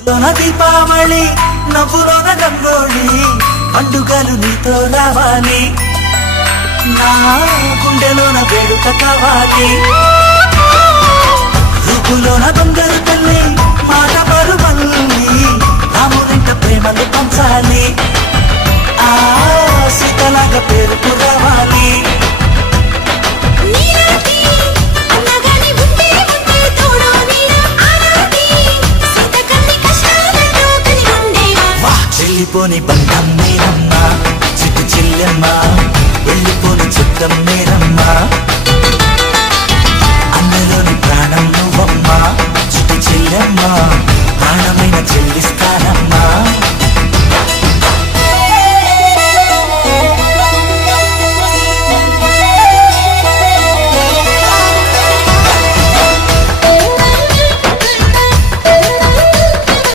దీపావళి నవ్వులోన రంగోళి పండుగలు నీతో రావాలి నా గుండెలోన వేడుక కావాలి రూపులోన బంగారు తల్లి మాట పరువల్లి రామునింట ప్రేమలు పంచాలి ఆ సీతలాగా పేరుకు రావాలి వెళ్ళిపోని బంధం మీరమ్మా చిట్టు చెల్లెమ్మ వెళ్ళిపోని చుట్టం మీరమ్మా అందరిలోని ప్రాణం నువ్వమ్మా చిట్టు చెల్లెమ్మ ప్రాణమైన